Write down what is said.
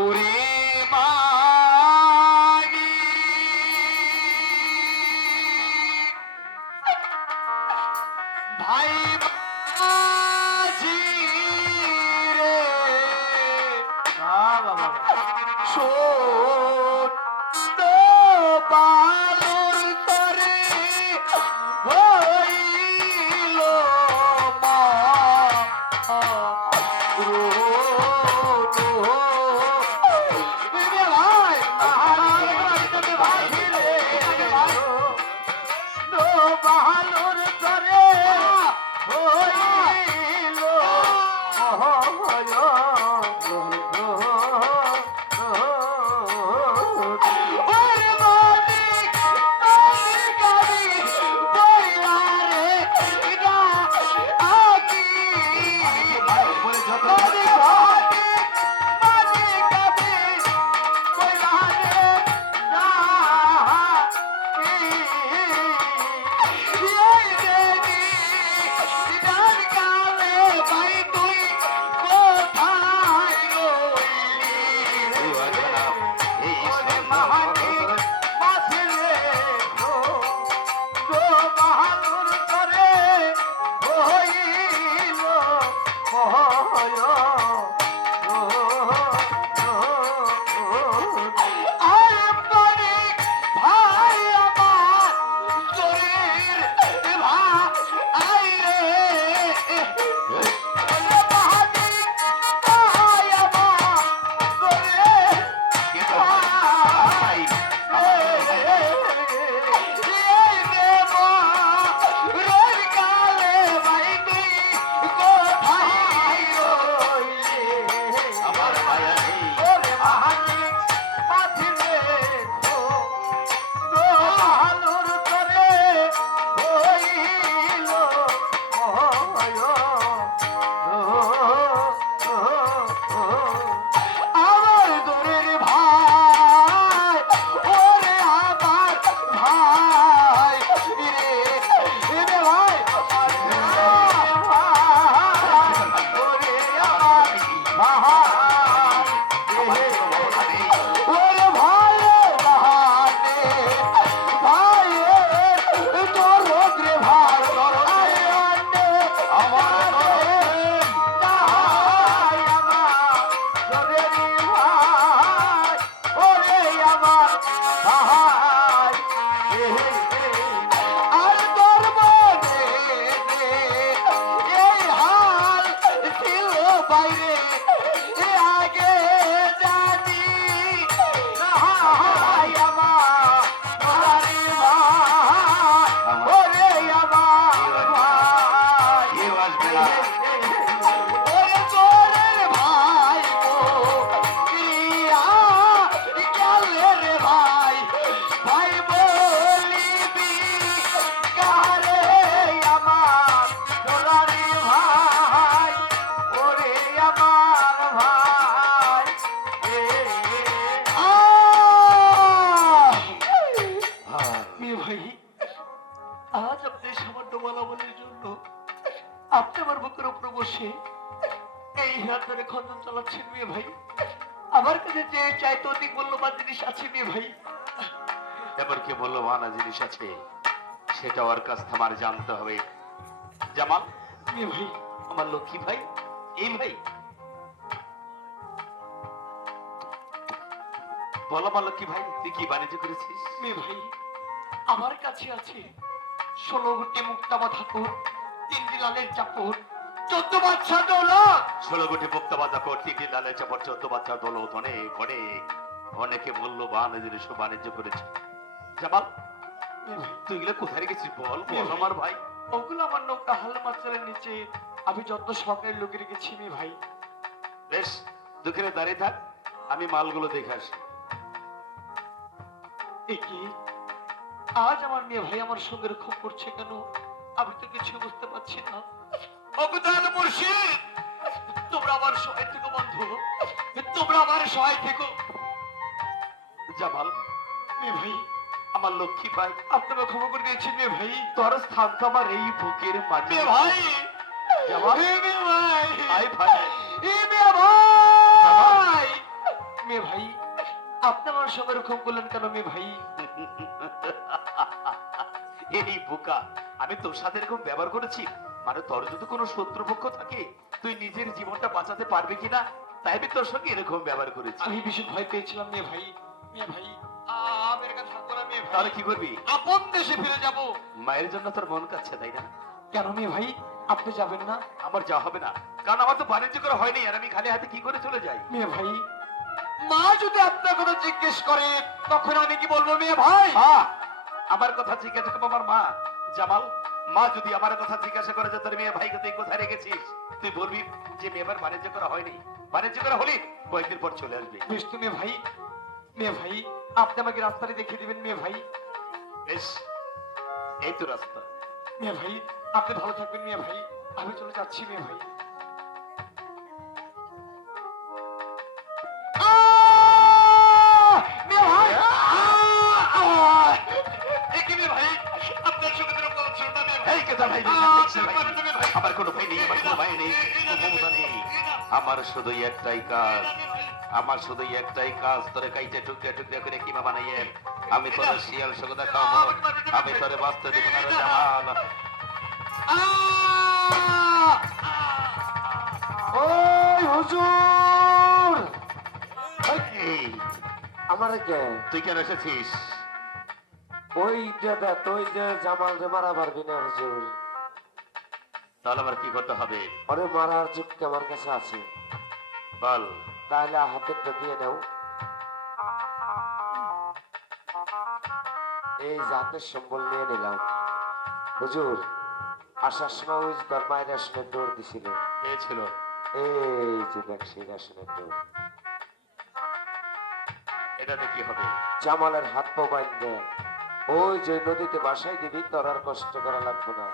ওরে মাগি ভাই বাজি রে বাবা ছোট বালুর তরে হইল মা আপনি আমার বুকের উপরে বসে এই হাত ধরে খন্দন চালাচ্ছেন মেয়ে ভাই। আমার কাছে যে চাইতে অধিক মূল্যবান জিনিস আছে মেয়ে ভাই। এবার কি মূল্যবান জিনিস আছে সেটা ওর কাছ থেকে আমার জানতে হবে। জামাল মেয়ে ভাই, আমার লক্ষ্মী ভাই, এই ভাই বলো আমার লক্ষ্মী ভাই, তুই কি বাণিজ্য করেছিস? মেয়ে ভাই, আমার কাছে আছে 16 গুটি মুক্তা বাঁধা কোট, 3টি লালের চাপড়, 14 বাচ্চা দৌলত। 16 গুটি মুক্তা বাঁধা কোট, 3টি লালের চাপড়, 14 বাচ্চা দৌলত, অনেক অনেক অনেকে মূল্যবান জিনিস বাণিজ্য করেছে। জামাল তুই এগুলো কোথায় রেখেছিস বল বল আমার ভাই। ওগুলো আমার নৌকা হাল মাছের নিচে আমি যত সরকারের লোকে রেখেছি মেয়ে ভাই। বেশ, দোকানে দাঁড়িয়ে থাক, আমি মালগুলো দেখে আসি। আজ আমার মেয়ে ভাই আমার সঙ্গে খুব করছে কেন আমি তো কিছু বুঝতে পারছি না। অবদান মুর্শিদ, তোমরা আমার সহায় থেকো বন্ধু, তোমরা আমার সহায় থেকো। জামাল মেয়ে ভাই, আমার লক্ষ্মী ভাই, আপনাকে ক্ষমা করে দিয়েছেন মেয়ে ভাই। তোর স্থান তো আমার এই বুকের মাঝে। মেয়ে ভাই, জামাল মেয়ে ভাই, আই ভাই, মেয়ে ভাই, মেয়ে ভাই, আপনি আমার সঙ্গে এরকম করলেন কেন মেয়ে ভাই? এই বোকা, আমি তোর সাথে এরকম ব্যবহার করেছি মানে তোর যদি কোনো শত্রুপক্ষ থাকে তুই নিজের জীবনটা বাঁচাতে পারবি কিনা তাই আমি তোর সঙ্গে এরকম ব্যবহার করেছি। আমি ভীষণ ভয় পেয়েছিলাম মেয়ে ভাই। মেয়ে ভাই, আমি এর কাছে থাকবো না মেয়ে ভাই। তাহলে কি করবি? আপন দেশে ফিরে যাব। মায়ের জন্য তোর মন কাচ্ছে তাই না? কেন মেয়ে ভাই, আপনি যাবেন না? আমার যাওয়া হবে না, কারণ আমার তো বাণিজ্য করা হয়নি আর আমি খালি হাতে কি করে চলে যাই? মেয়ে ভাই, মা যদি আপনার কথা জিজ্ঞেস করে তখন আমি কি বলবো মেয়ে ভাই? মা আমার কথা জিজ্ঞাসা করবো আমার মা? জামাল, মা যদি আমার কথা জিজ্ঞাসা করে যে তোর মেয়ে ভাইকে তুই কোথায় রেখেছিস, তুই বলবি যে মেয়েবার বাণিজ্য করা হয়নি, বাণিজ্য করা হলি কয়েকদিন পর চলে আসবি। বেশ তো মেয়ে ভাই। মেয়ে ভাই, আপনি আমাকে রাস্তাটা দেখিয়ে দিবেন মেয়ে ভাই। বেশ, এই তো রাস্তা। মেয়ে ভাই, আপনি ভালো থাকবেন মেয়ে ভাই, আমি চলে যাচ্ছি মেয়ে ভাই। মেয়ে ভাই, এ কি মেয়ে ভাই, আপনার সঙ্গে তো এরকম কথা ছিল না মেয়ে ভাই। এই কেদা ভাই, আমার কোনো ভাই নেই, আমার কোনো ভাই নেই, কোনো মমতা নেই। আমার শুধুই একটাই কাজ, আমার শুধুই একটাই কাজ, তোরে কাইতে টুকরে টুকরে করে কিমা বানাইয়ে আমি তোর শিয়াল সঙ্গে দেখাবো, আমি তোরে বাঁচতে দিব না রে জামাল। ওই হুজুর, এই, আমার কে তুই কেন এসেছিস? ওই দাদা তুই যে জামাল রে মারা পারবি না হুজুর, তাহলে আবার কি করতে হবে? ওরে মারার যুক্তি আমার কাছে আছে, বল। তাহলে হাতেরটা দিয়ে নাও। এই জাতের সম্বল নিয়ে নিলাম হুজুর। আসার সময় ওই যে তার মায়ের আসনের দৌড় দিছিল, এ ছিল এই যে দেখ সেই আসনের দৌড়। এটাতে কি হবে? জামালের হাত পা বাইন্ধে ওই যে নদীতে বাসায় দিবি, তোর আর কষ্ট করা লাগবে না।